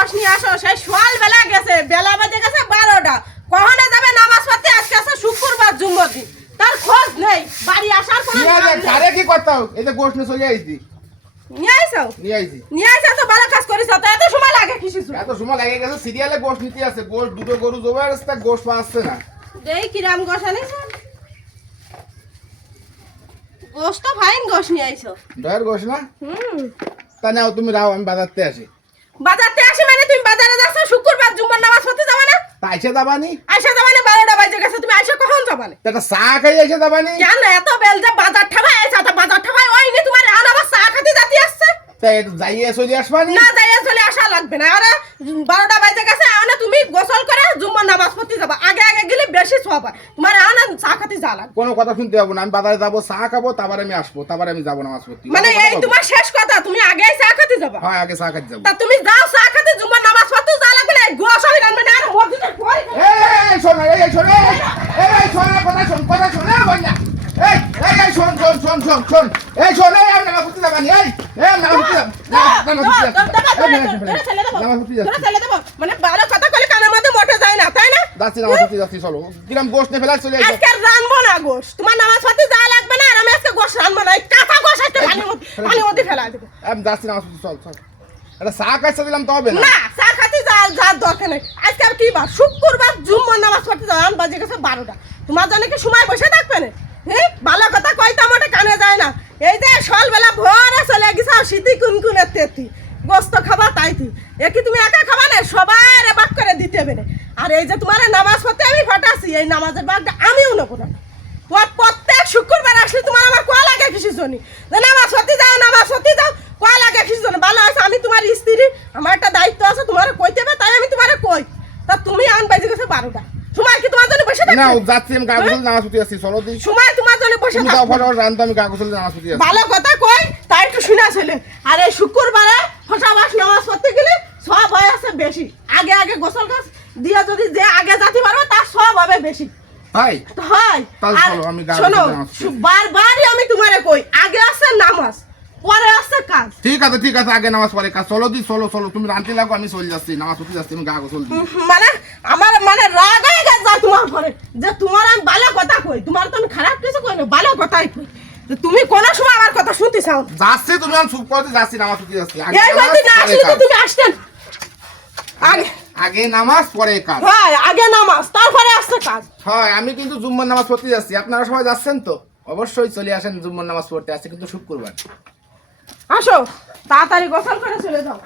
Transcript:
গোশ নিয়ে আসো। সেই সকাল বেলা গেছে, বেলা বাজে গেছে 12টা। কখনো যাবে নামাজ পড়তে? আজকে আছে শুক্রবার, জুম্মার দিন, তার খোঁজ নেই। বাড়ি আসার কোনো কারে কি করতাও? এই যে গোশ নিয়ে চলে আইছি। নিয়ে আইছো তো ভালো কাজ করিস। তো এত সময় লাগে কিসের জন্য? এত সময় লাগে গেছে, সিরিয়ালে গোশ নিতে আছে। গোশ দুটো গরু জবাই আসছে, গোশ পাচ্ছে না। এই কিরাম গোশ আনিস? গোশ তো ফাইন গোশ নিয়ে আইছো। ডয়ের গোশ না? তা নাও তুমি রাও, আমি বাজারতে আসি। বাজারতে আসি মানে তুমি বাজারে যাচ্ছ? শুক্রবার জুম্মার নামাজ পড়তে যাবে না? তা আইসে যাবানি? আইসা যাবে না? 12টা বাজে গেছে, তুমি আইসা কখন যাবে না? একটা চা খাই আইসে যাবানি? কেন এত বেল যে বাজার ঠাবাই আইসা? তো বাজার ঠাবাই ওই নি তোমার আনাবার চা খাতে যাতে আসছে? তাই যাইয়ে চলে আসবানি? না যাইয়া চলে আসা লাগবে না। আরে 12টা বাজে গেছে, আনা তুমি গোসল করে জুম্মার নামাজ পড়তে যাবা। আগে আগে গেলে বেশি সওয়াব হয়। তোমার আনা চা খাতে যা লাগবে। কোনো কথা শুনতে হবে না। আমি বাজারে যাবো, চা খাবো, তারপরে আমি আসবো, তারপরে আমি যাবো নামাজ পড়তে। মানে এই তোমার শেষ কথা? তুমি আগেই চা খাতে যাবা? হ্যাঁ, আগে চা খাইতে যাবো। তা তুমি যাও চা খাতে, জুম্মার নামাজ পড়তে যা লাগবে না। গোস আমি রান্না না, আর মসজিদের পরে এই শোন, এই শোন, এই শোন, কথা শোন, কথা শোন, বন্যা। এই শোন, শোন, শোন, শোন, শোন, এই শোন, এই আমি নামাজ পড়তে যাবানি। এই নামাজ পড়তে যাব, নামাজ পড়তে যাব, মানে বারো কথা কইলে কানের মধ্যে মোটে যায় না, তাই না? যাচ্ছি নামাজ পড়তে যাচ্ছি, চলো। কিরম গোশ নিয়ে ফেলা চলে আজকে রানবো না গোশ। তোমার নামাজ পড়তে যা লাগবে না, আর আমি আজকে গোশ রানবো না। এই কাঁচা গোশ আজকে পানির মধ্যে ফেলা দেবো। আমি যাচ্ছি নামাজ পড়তে, চল চল। একটা চা খাইতে দিলাম তো হবে না? না, চা খাতে যাওয়ার দরকার নেই। আজকে আর কি বার? শুক্রবার, জুম্মার নামাজ পড়তে যাওয়ার বাজে গেছে 12টা। তোমার জন্য কি সময় বসে থাকবে না? হ্যাঁ, ভালো কথা কইতে মোটে কানে যায় না। এই যে সকালবেলা ভোরে চলে গেছে শীতি কুনকুনের তেতি গোস্ত খাবা তাইতি। এ কি তুমি একা খাবা না? সবার বাক করে দিতে হবে না। আর এই যে তোমার নামাজ পড়তে আমি ফাটাছি, এই নামাজের বাগটা আমিও নেবো না। তোমার প্রত্যেক শুক্রবার আসলে তোমার আমার কোয়া লাগে কিসের জন্য? যে নামাজ পড়তে যাও, নামাজ পড়তে যাও, কোয়া লাগে কিসের জন্য? ভালো আছে, আমি তোমার স্ত্রী, আমার একটা দায়িত্ব আছে, তোমার কইতে হবে, তাই আমি তোমার কই। তা তুমি আন বাজে গেছে 12টা। সময় কি তোমার জন্য বসে থাকবে? না, যাচ্ছি আমি কাগজ নামাজ পড়তে যাচ্ছি, চলো দি। সময় তোমার জন্য বসে তুমি যাও ফটাফট রান্না, আমি কাগজ নামাজ পড়তে যাচ্ছি। ভালো কথা কই, তাই একটু শুনে ছেলে। আর এই শুক্রবারে ফটাফট নামাজ পড়তে গেলে সব হয় আছে বেশি। আগে আগে গোসল গাছ দিয়ে যদি যে আগে যাতে পারো, তার সব হবে বেশি। হাই হয়। তাহলে আর চলো, আমি শোনো, নামাজ পড়ি। বারবারই আমি তোমারে কই, আগে আছে নামাজ, পরে আছে কাজ। ঠিক আছে, ঠিক আছে, আগে নামাজ পড়ে কাজ। চলো দি, চলো চলো, তুমি রান্তি লাগো, আমি চলে যাচ্ছি, নামাজ পড়তে যাচ্ছি, আমি গা গোসল দিই। মানে আমার মানে রাগ হয়ে গেছে যায় তোমার ঘরে, যে তোমার আমি ভালো কথা কই। তোমার তো আমি খারাপ কিছু কই না, ভালো কথাই কই। যে তুমি কোন সময় আমার কথা শুনতে চাও? যাচ্ছি, তুমি আমি চুপ করতে যাচ্ছি, নামাজ পড়তে যাচ্ছি। এই বলতে না আসলে তো তুমি আসতেন। আগে আগে নামাজ পরে কাজ। হ্যাঁ, আগে নামাজ, তারপরে আসছে কাজ। হয়, আমি কিন্তু জুম্মার নামাজ পড়তে যাচ্ছি। আপনারা সবাই যাচ্ছেন তো? অবশ্যই চলে আসেন, জুম্মার নামাজ পড়তে আসছে কিন্তু শুক্রবার। আসো, তাড়াতাড়ি গোসল করে চলে যাও।